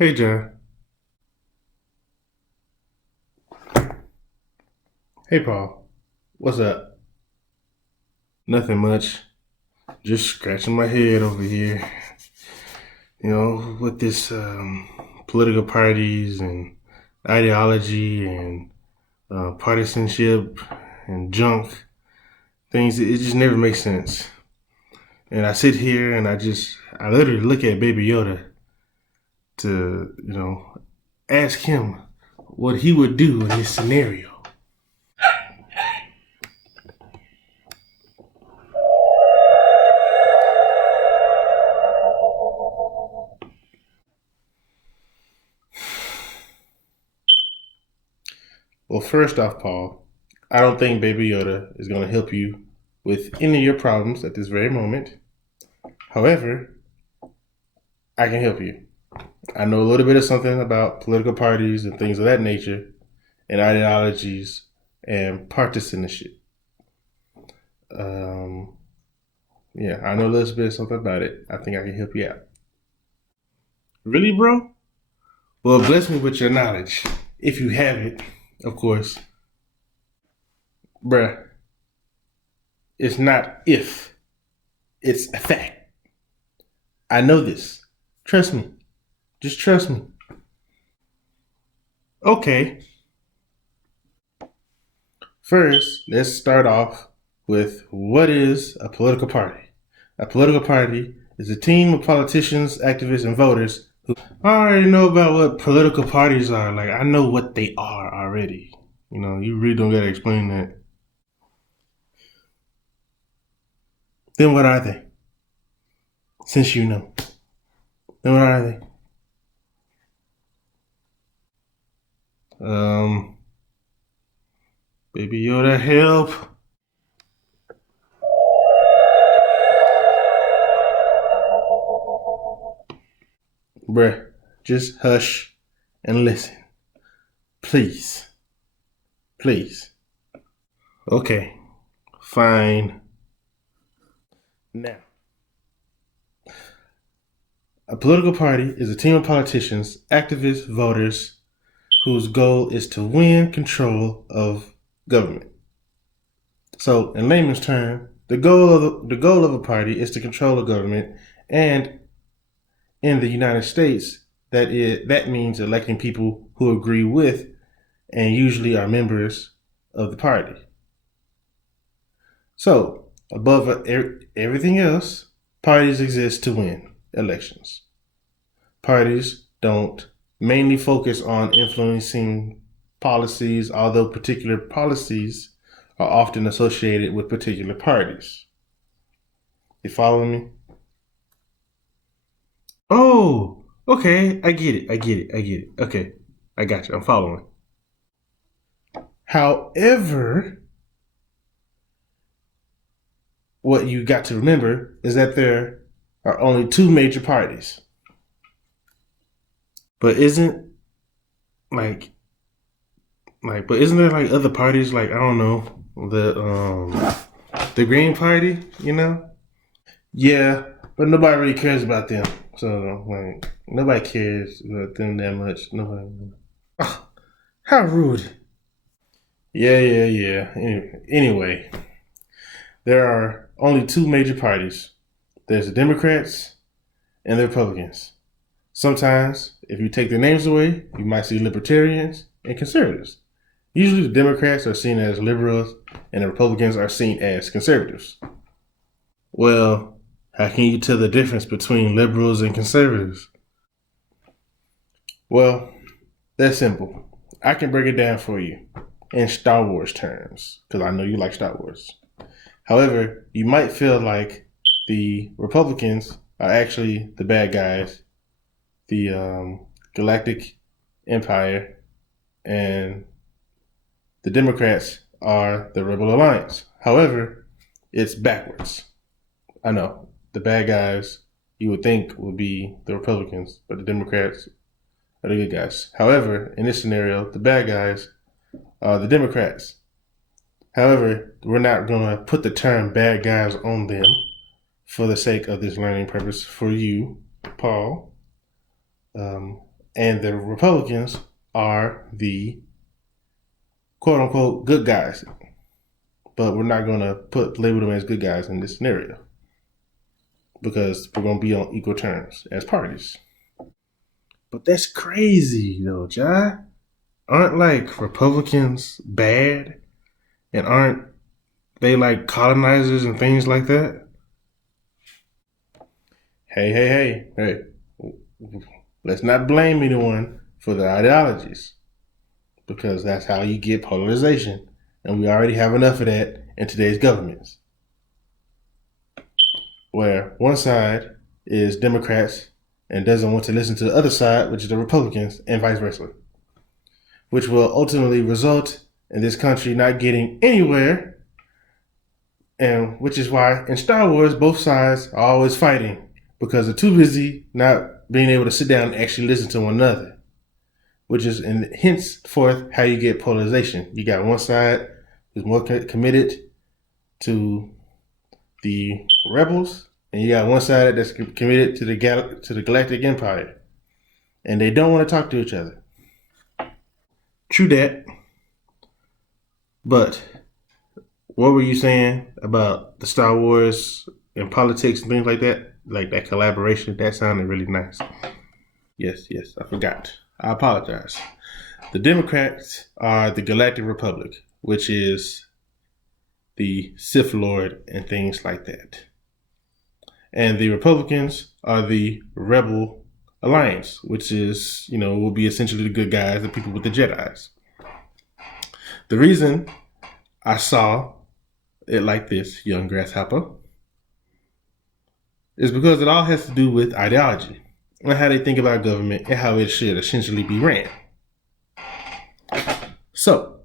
Hey, John. Hey, Paul. What's up? Nothing much. Just scratching my head over here. With this political parties and ideology and partisanship and junk things. It just never makes sense. And I sit here and I literally look at Baby Yoda to, ask him what he would do in this scenario. Well, first off, Paul, I don't think Baby Yoda is going to help you with any of your problems at this very moment. However, I can help you. I know a little bit of something about political parties and things of that nature, and ideologies and partisanship. Um, yeah, I know a little bit of something about it. I think I can help you out. Really, bro? Well, bless me with your knowledge, if you have it, of course. Bruh, it's not if, it's a fact. I know this. Trust me. Just trust me. Okay, first, let's start off with what is a political party? A political party is a team of politicians, activists, and voters who I already know about what political parties are. Like, I know what they are already. You really don't got to explain that. Then what are they? Since you know. Then what are they? Baby Yoda, help. Bruh, just hush and listen. Please. Please. Okay, fine. Now, a political party is a team of politicians, activists, voters whose goal is to win control of government. So, in layman's terms, the goal of a party is to control the government, and in the United States, that means electing people who agree with and usually are members of the party. So, above everything else, parties exist to win elections. Parties don't mainly focus on influencing policies, although particular policies are often associated with particular parties. You follow me? Oh, okay. I get it. I get it. I get it. Okay. I got you. I'm following. However, what you got to remember is that there are only two major parties. But isn't like but isn't there like other parties, like I don't know, the Green Party, Yeah, but nobody really cares about them. So like nobody cares about them that much. Nobody. Oh, how rude. Yeah, yeah, yeah. Anyway, there are only two major parties. There's the Democrats and the Republicans. Sometimes, if you take their names away, you might see libertarians and conservatives. Usually, the Democrats are seen as liberals and the Republicans are seen as conservatives. Well, how can you tell the difference between liberals and conservatives? Well, that's simple. I can break it down for you in Star Wars terms, because I know you like Star Wars. However, you might feel like the Republicans are actually the bad guys, the Galactic Empire, and the Democrats are the Rebel Alliance. However, it's backwards. I know. The bad guys you would think would be the Republicans, but the Democrats are the good guys. However, in this scenario, the bad guys are the Democrats. However, we're not going to put the term bad guys on them for the sake of this learning purpose for you, Paul. And the Republicans are the quote unquote good guys. But we're not going to label them as good guys in this scenario because we're going to be on equal terms as parties. But that's crazy, though, Jai. Aren't like Republicans bad? And aren't they like colonizers and things like that? Hey. Let's not blame anyone for their ideologies because that's how you get polarization. And we already have enough of that in today's governments, where one side is Democrats and doesn't want to listen to the other side, which is the Republicans, and vice versa, which will ultimately result in this country not getting anywhere, and which is why in Star Wars, both sides are always fighting because they're too busy not being able to sit down and actually listen to one another. Which is, and henceforth, how you get polarization. You got one side who's more committed to the rebels, and you got one side that's committed to the Galactic Empire, and they don't want to talk to each other. True that. But what were you saying about the Star Wars and politics and things like that? Like that collaboration, that sounded really nice. Yes, I forgot. I apologize. The Democrats are the Galactic Republic, which is the Sith Lord and things like that. And the Republicans are the Rebel Alliance, which is, will be essentially the good guys, the people with the Jedis. The reason I saw it like this, young grasshopper, is because it all has to do with ideology and how they think about government and how it should essentially be ran. So,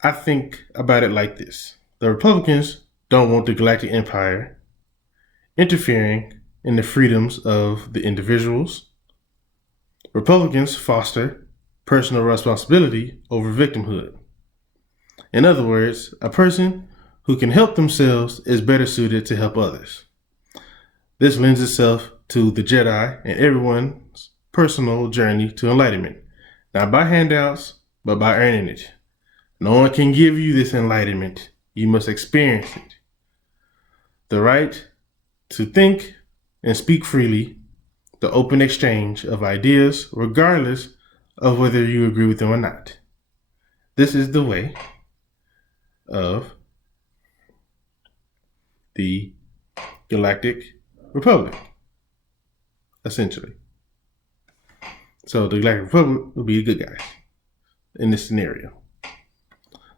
I think about it like this. The Republicans don't want the Galactic Empire interfering in the freedoms of the individuals. Republicans foster personal responsibility over victimhood. In other words, a person who can help themselves is better suited to help others. This lends itself to the Jedi and everyone's personal journey to enlightenment, not by handouts, but by earning it. No one can give you this enlightenment. You must experience it. The right to think and speak freely, the open exchange of ideas, regardless of whether you agree with them or not. This is the way of the Galactic Republic, essentially. So the Galactic Republic will be the good guys in this scenario.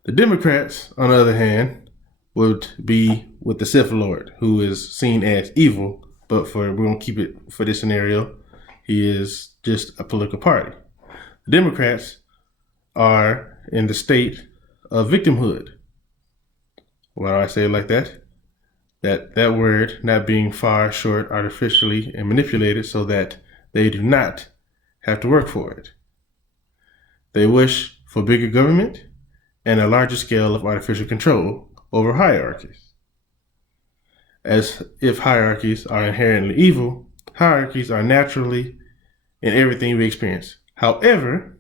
The Democrats, on the other hand, would be with the Sith Lord, who is seen as evil, but we're going to keep it for this scenario, he is just a political party. The Democrats are in the state of victimhood. Why do I say it like that? That word not being far short artificially and manipulated so that they do not have to work for it. They wish for bigger government and a larger scale of artificial control over hierarchies. As if hierarchies are inherently evil, hierarchies are naturally in everything we experience. However,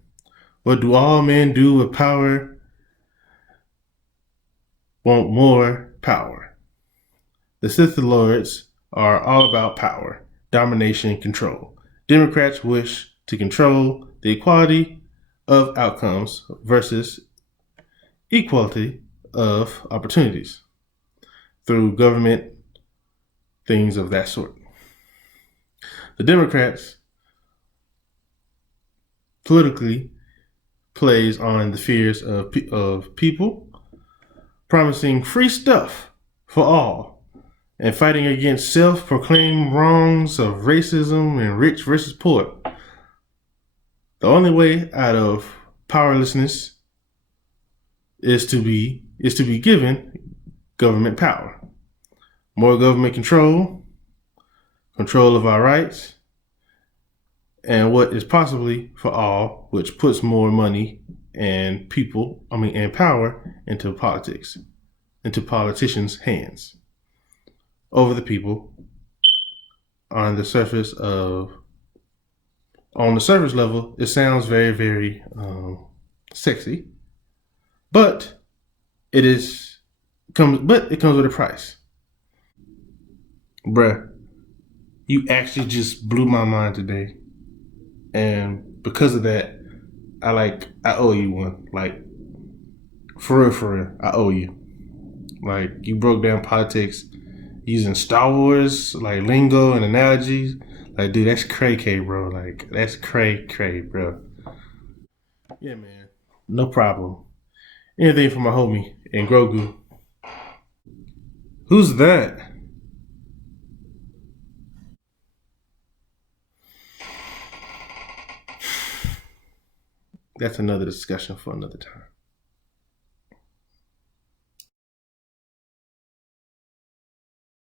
what do all men do with power? Want more power. The Sith Lords are all about power, domination, and control. Democrats wish to control the equality of outcomes versus equality of opportunities through government, things of that sort. The Democrats politically plays on the fears of people, promising free stuff for all, and fighting against self-proclaimed wrongs of racism and rich versus poor. The only way out of powerlessness is to be given government power. More government control of our rights, and what is possibly for all, which puts more money and power into politics, into politicians' hands over the people on the surface of On the surface level, it sounds very, very sexy, but it comes with a price. Bruh, you actually just blew my mind today. And because of that, I owe you one. Like, for real, I owe you. Like, you broke down politics using Star Wars, like lingo and analogies. Like, dude, that's cray cray, bro. Like, that's cray cray, bro. Yeah, man. No problem. Anything for my homie and Grogu. Who's that? That's another discussion for another time.